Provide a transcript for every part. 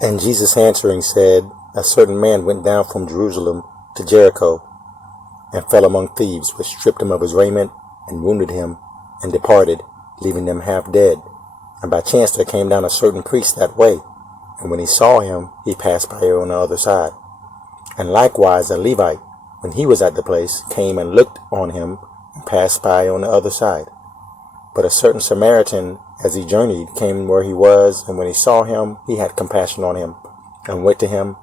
And Jesus answering said, A certain man went down from Jerusalem to Jericho, and fell among thieves, which stripped him of his raiment, and wounded him, and departed, leaving them half dead. And by chance there came down a certain priest that way, and when he saw him, he passed by on the other side. And likewise a Levite, when he was at the place, came and looked on him, and passed by on the other side. But a certain Samaritan, as he journeyed, came where he was, and when he saw him, he had compassion on him, and went to him,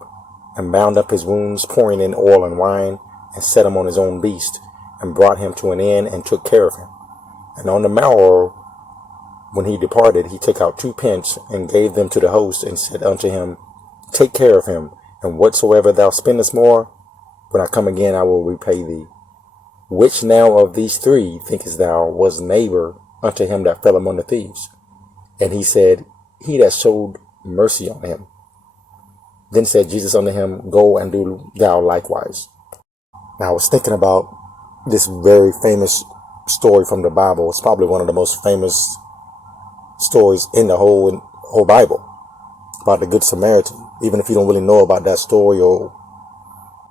and bound up his wounds, pouring in oil and wine, and set him on his own beast, and brought him to an inn, and took care of him. And on the morrow, when he departed, he took out 2 pence, and gave them to the host, and said unto him, Take care of him, and whatsoever thou spendest more, when I come again I will repay thee. Which now of these 3, thinkest thou, was neighbor unto him that fell among the thieves? And he said, He that showed mercy on him. Then said Jesus unto him, Go and do thou likewise. Now I was thinking about this very famous story from the Bible. It's probably one of the most famous stories in the whole Bible, about the Good Samaritan. Even if you don't really know about that story or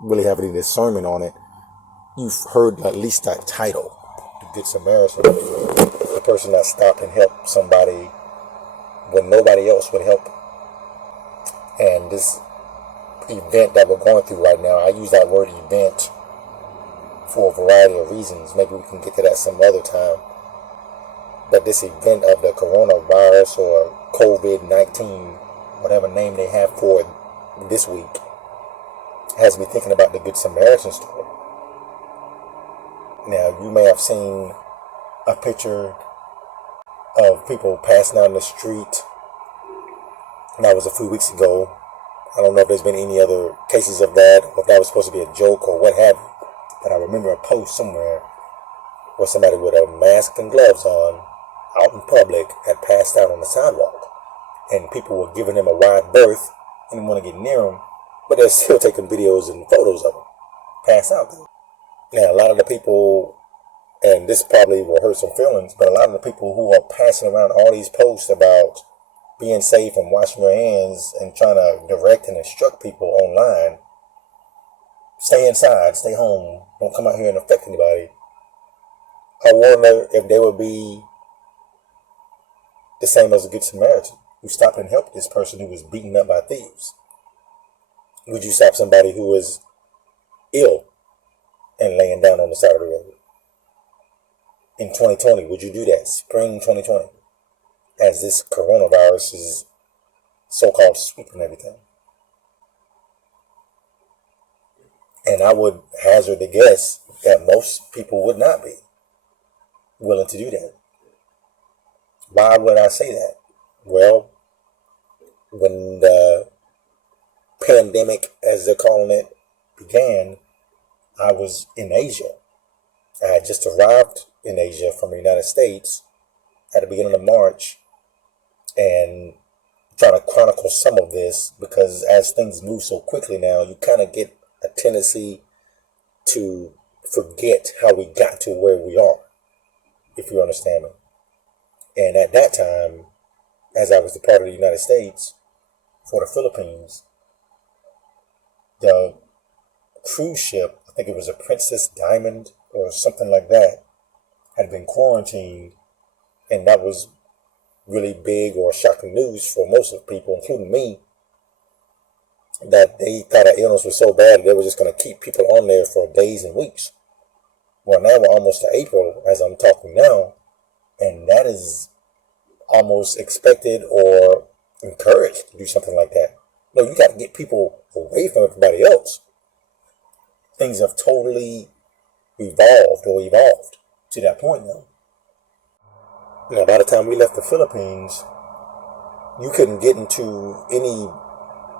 really have any discernment on it, you've heard at least that title, the Good Samaritan, the person that stopped and helped somebody when nobody else would help. And this event that we're going through right now, I use that word event for a variety of reasons. Maybe we can get to that some other time. But this event of the coronavirus or COVID-19, whatever name they have for it this week, has me thinking about the Good Samaritan story. Now, you may have seen a picture of people passing down the street, and that was a few weeks ago. I don't know if there's been any other cases of that, or if that was supposed to be a joke or what have you. But I remember a post somewhere where somebody with a mask and gloves on, out in public, had passed out on the sidewalk. And people were giving him a wide berth, and didn't want to get near him, but they're still taking videos and photos of him pass out there. Now, a lot of the people, and this probably will hurt some feelings, but a lot of the people who are passing around all these posts about being safe and washing your hands and trying to direct and instruct people online, stay inside, stay home, don't come out here and affect anybody. I wonder if they would be the same as a Good Samaritan who stopped and helped this person who was beaten up by thieves. Would you stop somebody who is ill and laying down on the side of the road? In 2020, would you do that? Spring 2020, as this coronavirus is so-called sweeping everything. And I would hazard a guess that most people would not be willing to do that. Why would I say that? Well, when the pandemic, as they're calling it, began, I was in Asia. I had just arrived in Asia from the United States at the beginning of March, and trying to chronicle some of this, because as things move so quickly now, you kind of get a tendency to forget how we got to where we are, if you understand me. And at that time, as I was departing the United States for the Philippines, the cruise ship, I think it was a Princess Diamond or something like that, had been quarantined, and that was really big or shocking news for most of the people, including me, that they thought the illness was so bad they were just going to keep people on there for days and weeks. Well, now we're almost to April as I'm talking now, and that is almost expected or encouraged to do something like that. No, you got to get people away from everybody else. Things have totally evolved to that point now. Now, by the time we left the Philippines, you couldn't get into any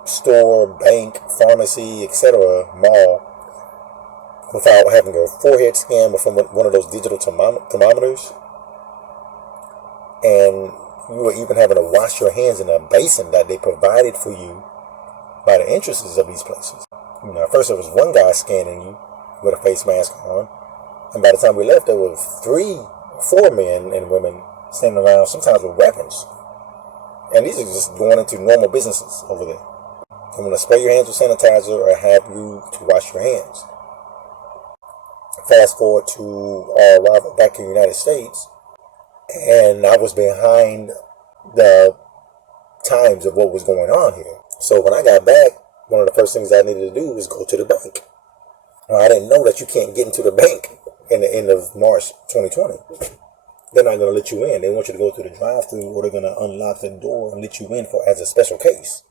store, bank, pharmacy, etc., mall, without having your forehead scanned from one of those digital thermometers. And you were even having to wash your hands in a basin that they provided for you by the entrances of these places. You know, at first it was one guy scanning you with a face mask on, and by the time we left, there were 3, 4 men and women standing around, sometimes with weapons. And these are just going into normal businesses over there. I'm going to spray your hands with sanitizer or have you to wash your hands. Fast forward to our arrival back in the United States, and I was behind the times of what was going on here. So when I got back, one of the first things I needed to do was go to the bank. Now, I didn't know that you can't get into the bank in the end of March 2020. They're not going to let you in. They want you to go through the drive-thru, or they're going to unlock the door and let you in for as a special case.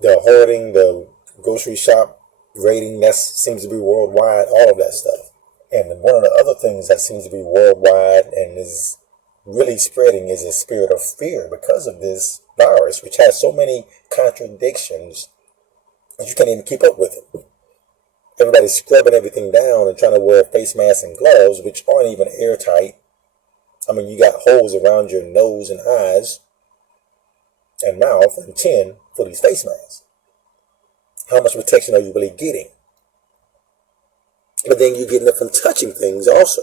The hoarding, the grocery shop raiding, that seems to be worldwide, all of that stuff. And one of the other things that seems to be worldwide and is really spreading is a spirit of fear because of this virus, which has so many contradictions that you can't even keep up with it. Everybody's scrubbing everything down and trying to wear face masks and gloves, which aren't even airtight. I mean, you got holes around your nose and eyes and mouth and chin for these face masks. How much protection are you really getting? But then you're getting it from touching things also.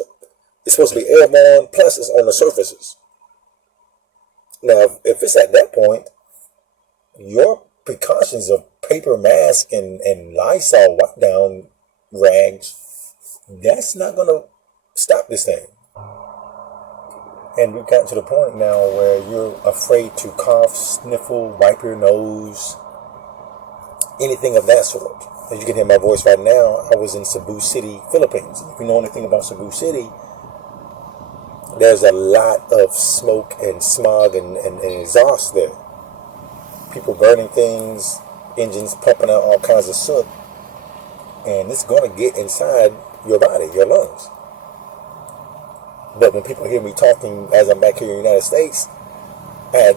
It's supposed to be airborne, plus it's on the surfaces. Now, if it's at that point, your precautions of paper mask and Lysol wipe down rags, that's not going to stop this thing. And we've gotten to the point now where you're afraid to cough, sniffle, wipe your nose, anything of that sort. As you can hear my voice right now, I was in Cebu City, Philippines. If you know anything about Cebu City, there's a lot of smoke and smog and exhaust there. People burning things, engines pumping out all kinds of soot. And it's going to get inside your body, your lungs. But when people hear me talking as I'm back here in the United States, I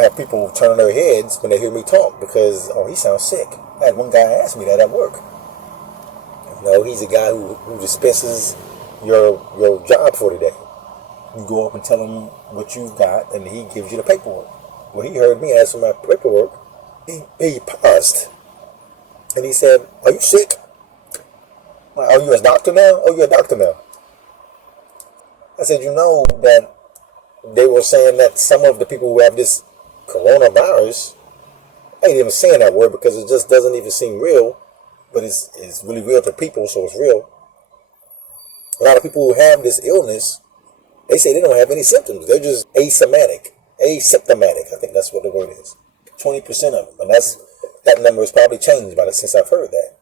have people turn their heads when they hear me talk because, oh, he sounds sick. I had one guy ask me that at work. No, he's a guy who dispenses your job for today. You go up and tell him what you've got, and he gives you the paperwork. When he heard me ask for my paperwork, he paused. And he said, are you sick? Are you a doctor now? Oh, you're a doctor now. I said, you know that they were saying that some of the people who have this coronavirus, I ain't even saying that word because it just doesn't even seem real, but it's really real to people, so it's real. A lot of people who have this illness, they say they don't have any symptoms. They're just asymptomatic. I think that's what the word is. 20% of them. And that number has probably changed since I've heard that.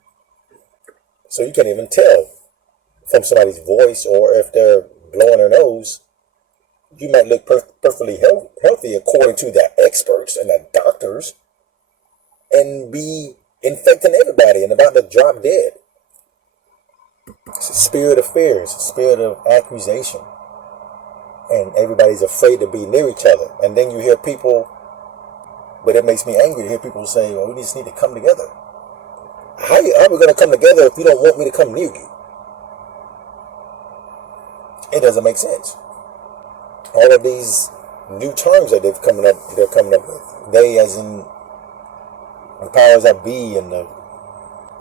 So you can't even tell from somebody's voice, or if they're blowing their nose. You might look perfectly healthy according to the experts and the doctors, and be infecting everybody and about to drop dead. It's a spirit of fear. It's a spirit of accusation. And everybody's afraid to be near each other. And then you hear people, but it makes me angry to hear people say, well, we just need to come together. How are we going to come together if you don't want me to come near you? It doesn't make sense. All of these new terms that they're coming up with. They, as in the powers that be and the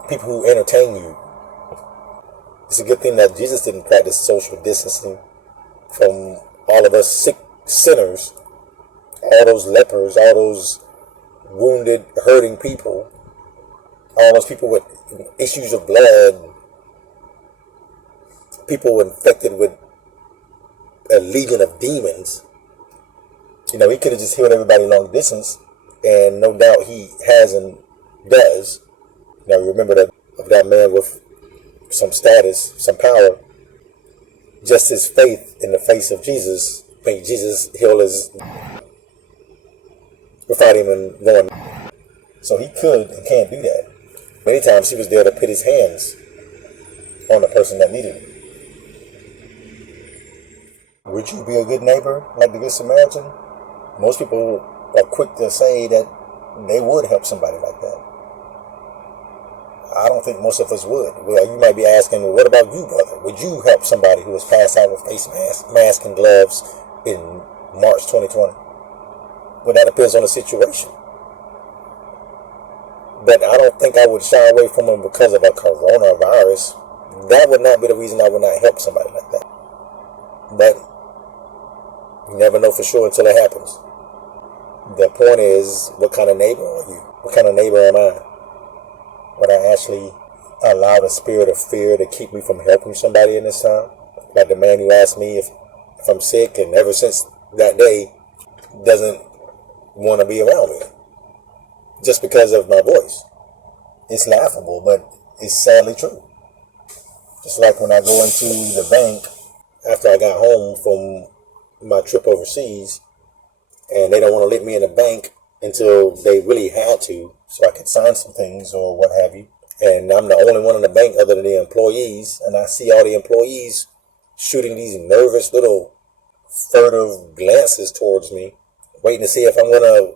people who entertain you. It's a good thing that Jesus didn't practice social distancing from all of us sick sinners, all those lepers, all those wounded, hurting people, all those people with issues of blood, people infected with a legion of demons. You know, he could have just healed everybody long distance, and no doubt he has and does. Now, remember that man with some status, some power, just his faith in the face of Jesus made Jesus heal his without even knowing. So he could and can do that. Many times he was there to put his hands on the person that needed it. Would you be a good neighbor like the Good Samaritan? Most people are quick to say that they would help somebody like that. I don't think most of us would. Well, you might be asking, well, what about you, brother? Would you help somebody who was passed out with face mask and gloves in March 2020? Well, that depends on the situation. But I don't think I would shy away from them because of a coronavirus. That would not be the reason I would not help somebody like that. But you never know for sure until it happens. The point is, what kind of neighbor are you? What kind of neighbor am I? Would I actually allow the spirit of fear to keep me from helping somebody in this time? Like the man who asked me if I'm sick, and ever since that day doesn't want to be around me just because of my voice. It's laughable, but it's sadly true. Just like when I go into the bank after I got home from my trip overseas, and they don't want to let me in the bank until they really had to, so I could sign some things or what have you. And I'm the only one in the bank other than the employees, and I see all the employees shooting these nervous little furtive glances towards me, waiting to see if I'm going to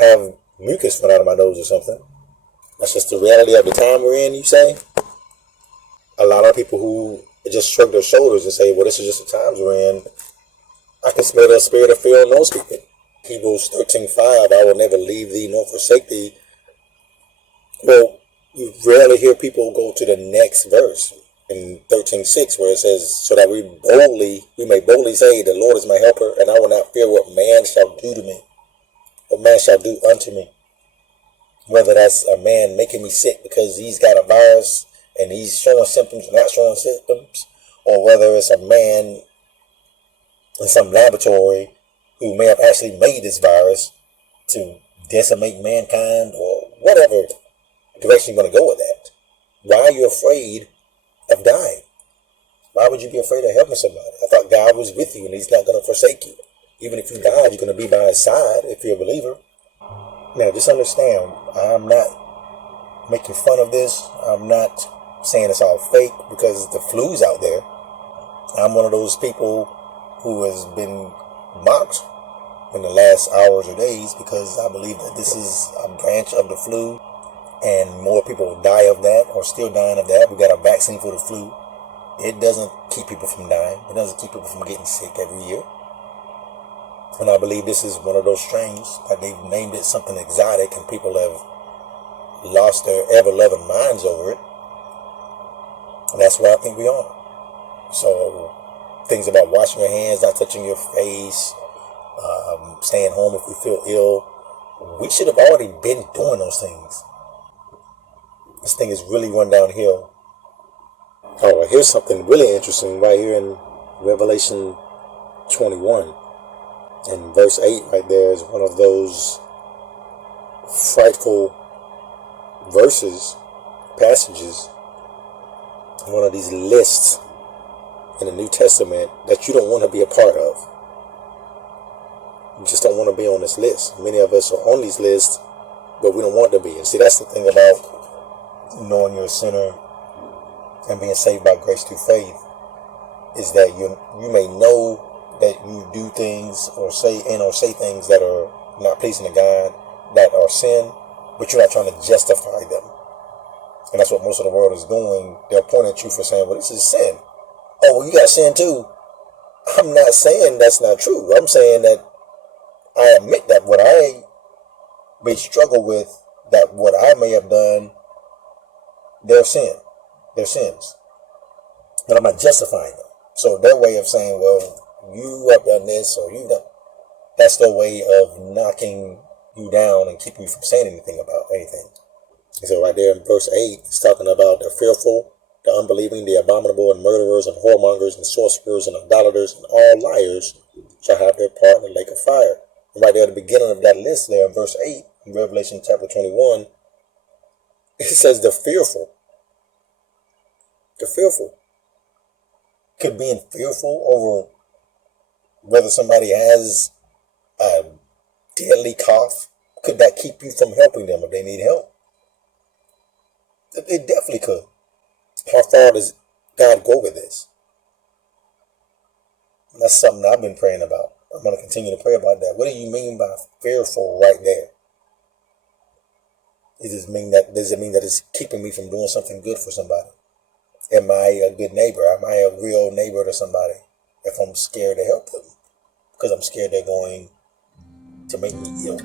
have mucus run out of my nose or something. That's just the reality of the time we're in, you say? A lot of people who just shrug their shoulders and say, well, this is just the times we're in. I can smell the spirit of fear in those people. Hebrews 13:5, I will never leave thee nor forsake thee. Well, you rarely hear people go to the next verse in 13:6 where it says, so that we may boldly say, the Lord is my helper, and I will not fear what man shall do to me, what man shall do unto me. Whether that's a man making me sick because he's got a virus and he's showing symptoms or not showing symptoms, or whether it's a man in some laboratory who may have actually made this virus to decimate mankind, or whatever direction you want to go with that. Why are you afraid of dying? Why would you be afraid of helping somebody? I thought God was with you and he's not going to forsake you. Even if you died, you're going to be by his side if you're a believer. Now, just understand, I'm not making fun of this. I'm not saying it's all fake because the flu's out there. I'm one of those people who has been mocked in the last hours or days because I believe that this is a branch of the flu and more people die of that or still dying of that. We got a vaccine for the flu. It doesn't keep people from dying. It doesn't keep people from getting sick every year. And I believe this is one of those strains that they've named it something exotic and people have lost their ever-loving minds over it. And that's where I think we are. So things about washing your hands, not touching your face, staying home if we feel ill, we should have already been doing those things. This thing is really run downhill. Oh, here's something really interesting right here in Revelation 21. And verse 8 right there is one of those frightful passages, one of these lists in the New Testament that you don't want to be a part of. You just don't want to be on this list. Many of us are on these lists, but we don't want to be. And see, that's the thing about knowing you're a sinner and being saved by grace through faith, is that you may know that you do things or say things that are not pleasing to God, that are sin, but you're not trying to justify them. And that's what most of the world is doing. They'll point at you for saying, well, this is sin. Oh, well, you got sin too. I'm not saying that's not true. I'm saying that I admit that what I may struggle with, that what I may have done, they're sins. But I'm not justifying them. So their way of saying, well, you have done this or you done, that's their way of knocking you down and keeping you from saying anything about anything. And so right there in verse 8, it's talking about the fearful, the unbelieving, the abominable, and murderers, and whoremongers, and sorcerers, and idolaters, and all liars shall have their part in the lake of fire. And right there at the beginning of that list there in verse 8, in Revelation chapter 21, it says the fearful. The fearful. Could being fearful over whether somebody has a deadly cough, could that keep you from helping them if they need help? It definitely could. How far does God go with this? And that's something I've been praying about. I'm going to continue to pray about that. What do you mean by fearful right there? Does it mean that it's keeping me from doing something good for somebody? Am I a good neighbor? Am I a real neighbor to somebody if I'm scared to help them? Because I'm scared they're going to make me ill.